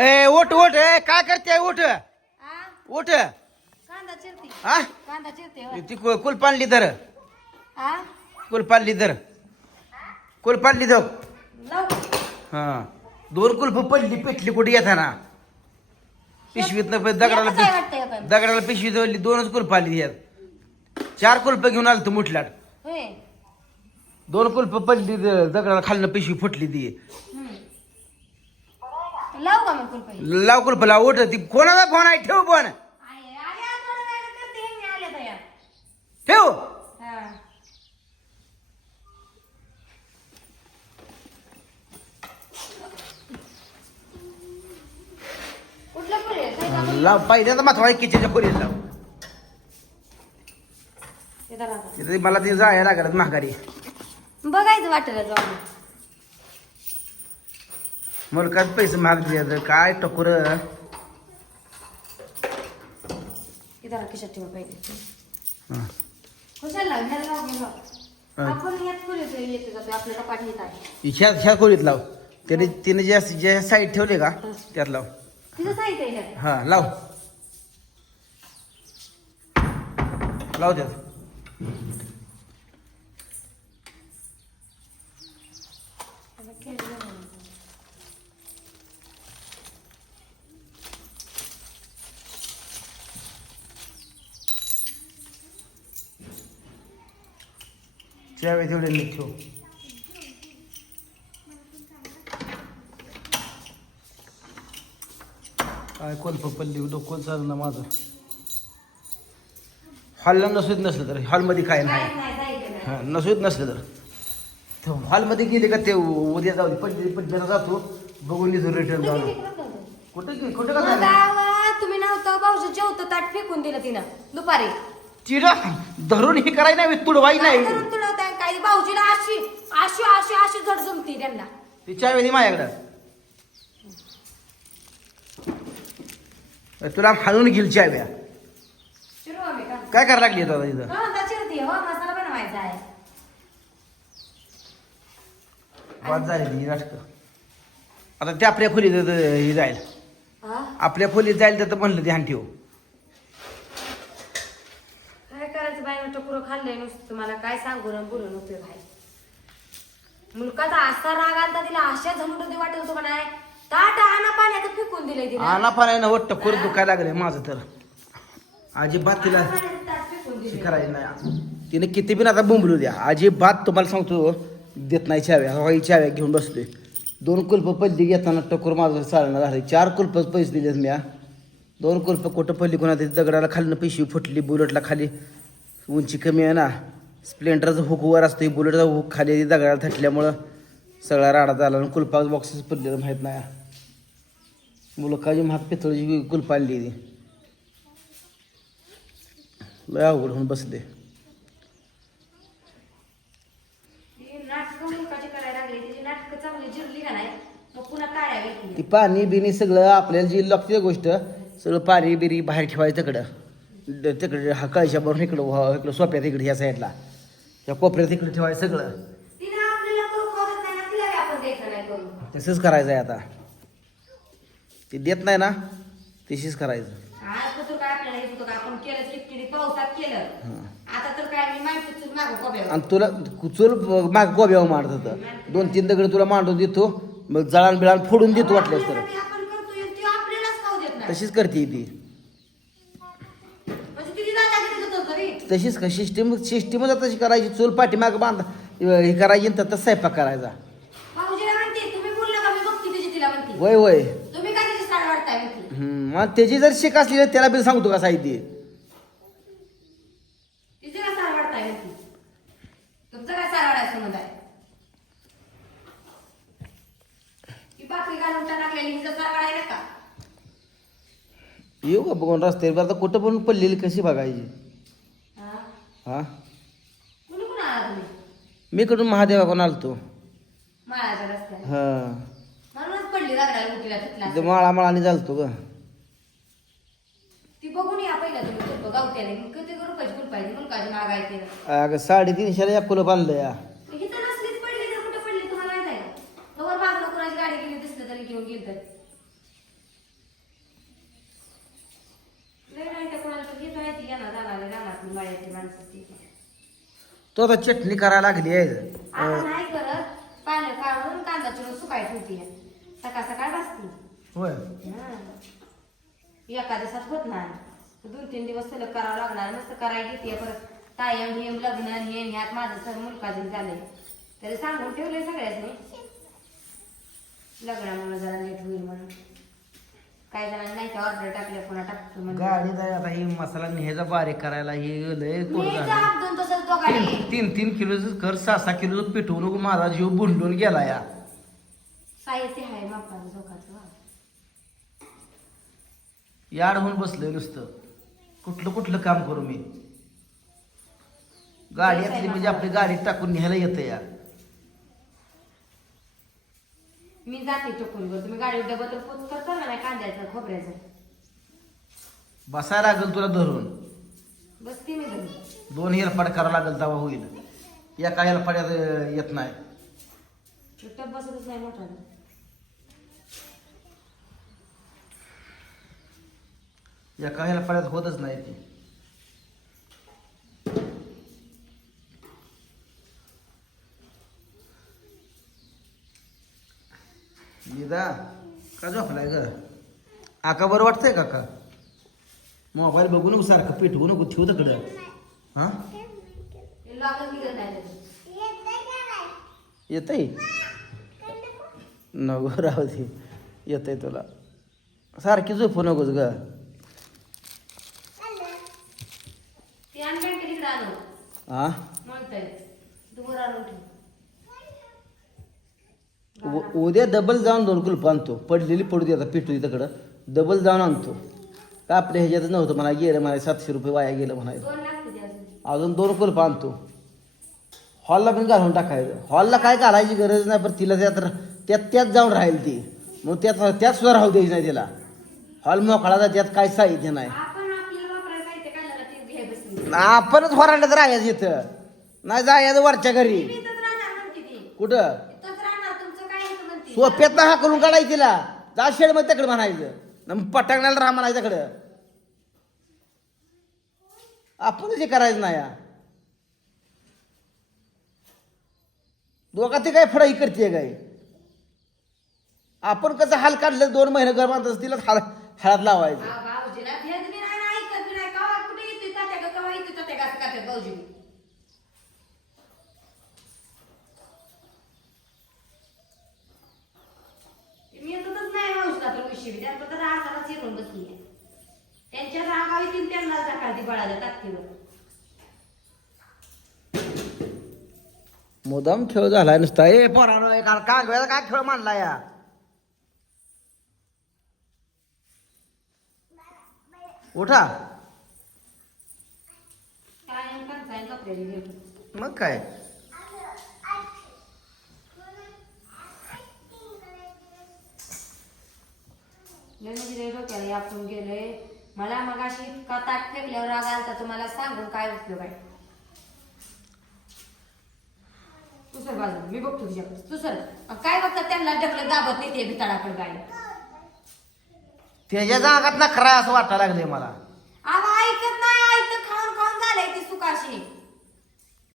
ए उठ उठ ए काय करते उठ आ? उठ कांदा चिरते हा कांदा चिरते होय. ती कु- कुलपानली धर आ? कुलपानली धर कुलपानली धर लाव. हा दोन कुलप पडली पेटली कुठे येताना पिशवीत दगडाला हे? पिश- दगडाला पिशवी जवळली दोनच कुलप आली यात चार कुलप घेऊन आलं तू मुठलाट होय. दोन कुलप पडली द- दगडाला खालनं पिशवी फुटली ती. लावू का मग? लाव लाव उठ ती कोणाचा फोन आहे ठेव फोन आहे, आले आज थोडं वेळानं करते, मी आले तयार. ठेव हा. कुठलं फुल आहे? काय का? लाव पहिल्यांदा किचनच्या खोलीत लाव. तिथे मला ते जायला लागत महागारी बघायचं वाटेल जाऊन मुलकात पैसे महाग दिले काय टकोर? इधर खिशात ठेवा पहिले कशाला? लाव? आपण खोलीत येते जातो आपल्याला पाठी येत आहे. ह्या ह्या खोलीत लाव. त्याने तिने जे जे साईड ठेवले का त्यात लाव. तिथं आहे. हा लाव. लाव त्यात. त्यावेळी तेवढे नीट ठेव काय कोलप पल्ली डोकं चालू ना माझं हॉलला नसवीत नसलं तर हॉलमध्ये काय नाही. हा नसवीत नसलं तर तो हॉलमध्ये गेले का ते उद्या जाऊ पडले पडल्याला जातो बघून येतो रिटर्न करतो? कुठे गे- कुठे का जाणार? तुम्ही नव्हतं भाऊजी जेवतं ताट फेकून दिलं तिनं दुपारी चिरा धरून हे करायला नाही तुडवाई नाही तुडवताय? काय भाऊजीला अशी अशी अशी अशी झड जमती त्यांना. माझ्याकडं. तुला हाणून घेईल चाव्या. चिरू आम्ही का? काय करायला लागली आता इथं? हा आता चिरते हो मसाला बनवायचा आहे. बाद झाली ही नाटकं आता ते आपल्या खोलीत अं, हे जाईल. हा? आपल्या खोलीत जाईल तर म्हणलं ते हाण ठेव काय करायचं पुरं खाल्लंय नुसतं? तुम्हाला काय सांगू? ना बोलू नको भाई मुलकाचा असा राग आणता तिला अशा झमुट दे वाटत होतो नाही ताट आणा पाण्यात फेकून दिलंय तिला. आणा पाण्यानं वट्ट कर दुखायला लागले माझं तर. अजिबात तिला पाण्याचं ताट फेकून दिलंय. करायचं नाही तिने किती बिन आता बोंबलू द्या. अजिबात तुम्हाला सांगतो देत नाही चाव्या. हवाई चाव्या घेऊन बसलोय. दोन कुल्प पल्ली घेताना टकोर माझं चालणार झाले चार कुल्प पैसे दिलेत म्या. दोन कुल्प कुठं पल्ली कोणा दगडाला खालीनं पिशवी फुटली बुलेटला खाली. उंची कमी आहे ना. स्प्लेंडरचा हुक वर असतो बुलेटचा हुक खाली दगडाला थटल्यामुळं सगळा राडा झाला आणि कुलपा बॉक्सेस पडलेलं माहीत नाही. मुलकाची महाग पितळची कुलप आणली ती. लय अवघड होऊन बसले. ती पाणी बिनी सगळं आपल्याला जी लागते गोष्ट सगळं पाणी बिरी बाहेर ठेवायचं तिकडं. तिकडे हा कळशा भरून इकडं व्हा- इकडं सोप्यात इकडे ह्या साईडला. त्या कोपऱ्यात इकडे ठेवायचं सगळं. तसंच करायचं आहे आता. ते देत नाही ना तशीच करायचं. आणि तुला चुल माग गोब्यावर मारत होतं. दोन तीन दगड तुला मांडून देतो मग जळान बिळान फोडून देतो वाटल्यास तर. तशीच करते ती म्हणजे तिची जागा किती देत होतं रे? तशीच का? सिस्टीम सिस्टीमच तशी करायची. चूल पाठीमाग बांध. हे करायची आणि तसं स्वयंपाक करायचा. भाऊजीला म्हणते तुम्ही बोल नका मी बघते तिची तिला म्हणते. वय वय. तुम्ही काय तिची साड वाटताय म्हणते हम्म, मग त्याची जर शिक असली तर त्याला बी सांगतो का साहित्य? तिची काय साड वाटताय म्हणते तुमचं काय साड वाटायचं संबंध आहे? ही भाकरी घालून टाकलेली हिचं साड वाढायला का येऊ का बघून रस्त्यावर? आता कुठं पण पडलेली कशी बघायची? हा? मी कडून महादेवाकडून आलतो? हा. तिथला. माळा माळाने चालतो ग. ती बघून या पहिला तुम्ही मागायची अगं साडेतीनशेला या कुलप आणलं या इथं नसलीच पडली तर कुठे पडली तुम्हाला माहीत आहे का तवर बाजूला कुणाची गाडी गेली दिसलं तरी घेऊन गेली तर तो आता चटणी करायला लागली आहे. नाही करत. पानं काढून कांदा चिरून सुकाय ठेवते. सकाळ सकाळ होय. एका दिवसात होत नाही. दोन तीन दिवस सलग करावं लागणार. मस्त करायला घेते परत. कायम हे लग्न हे ह्यात माझं सर मुलकाजी झालंय. तरी सांगून ठेवलंय सगळ्याच लग्नामुळे जरा लेट होईल म्हणून. जणांनी नाही ऑर्डर टाकल्या पुन्हा टाकतो म्हणजे गाडी जाय आता ही मसाला न्यायचा बारीक करायला हे लय मी झालं. दोन तसंच तीन तीन तीन किलोचं कर सहा सहा किलोचं पिठवून माझा जीव बुंडून गेला या. साहित्य आहे मापाचं झोकाचं याड होऊन बसलोय नुसतं. कुठलं कुठलं काम करू मी? गाडी असली म्हणजे आपली गाडी टाकून न्यायला येतं या. मी जाते टोकूनवर तुम्ही गाडी डबल तर पोच करता ना नाही कांद्याचं खोबऱ्याचं. बसायला लागेल तुला धरून. बसते मी घरी. दोन हेरपाट करावं लागेल तेव्हा होईल. एका हेरपाड्यात अं, येत नाही. टप बसतच नाही मोठा एका हेरपाड्यात होतच नाही ती. निदा का झोपलाय ग? आका बरं वाटतंय काका मोबाईल बघू नको सारखं पेटवू नको ठेवू तिकडं हा? नाही येतंय? नको राहू दे. येतंय तुला. सारखी झोपू नकोस ग. हा उ- उद्या डबल जाऊन दोन कुलप आणतो पडलेली पडू दे आता पिटू तिकडं. डबल जाऊन आणतो. का आपल्या ह्याच्यात नव्हतं मला गेलं मला सातशे रुपये वाया गेलं म्हणायचं अजून. दोन कुलप आणतो हॉलला पण घालून टाकायचं. हॉलला काय घालायची गरज नाही पण तिला त्यात त्यात त्यात जाऊन राहील ती. मग त्यात त्यात सुद्धा राहू द्यायची नाही तिला. हॉल मोकळा त्यात काय साहित्य नाही. आपणच होरायला राहायचं इथं. नाही जायचं वरच्या घरी. कुठं? सोप्यात ना हा करून काढायची तिला. जा शेडमध्ये त्याकडे म्हणायचं. न पटांगणाला राहा म्हणायचं तिकडं. आपण हे करायचं नाही या. दोघा ते काय फडाई करते काय? आपण कसं हाल काढलं दोन महिने घर तिला हाल हळद लावायचं हा, भाऊजीला भेद बी नाही ना ऐकत बी नाही कवा कुठे येते तात्या का कवा येते तात्या का असं करतात भाऊजी मी येतच नाही त्यात येऊन बसली. त्यांच्या रागावी तीन मुदाम खेळ झालाय नुसता. ए पोरानो एका कागव्याचा काय खेळ मांडला या? उठा. मग काय? लय म्हणजे लय डोक्याला आपण गेलोय. मला मग अशी इतका ताट फेकल्यावर राग आलता तुम्हाला सांगून काय उपयोग आहे? तू सर बाजू मी बघतो तुझ्याकडे. तू सर अन काय बघतात त्यांना? ढकलत दाबत नाही ते भिताडाकडे गाय त्याच्या जागात ना खरा असं वाटायला लागले मला. अहो ऐकत नाही ऐकत खाऊन खाऊन झालंय ती सुकाशी.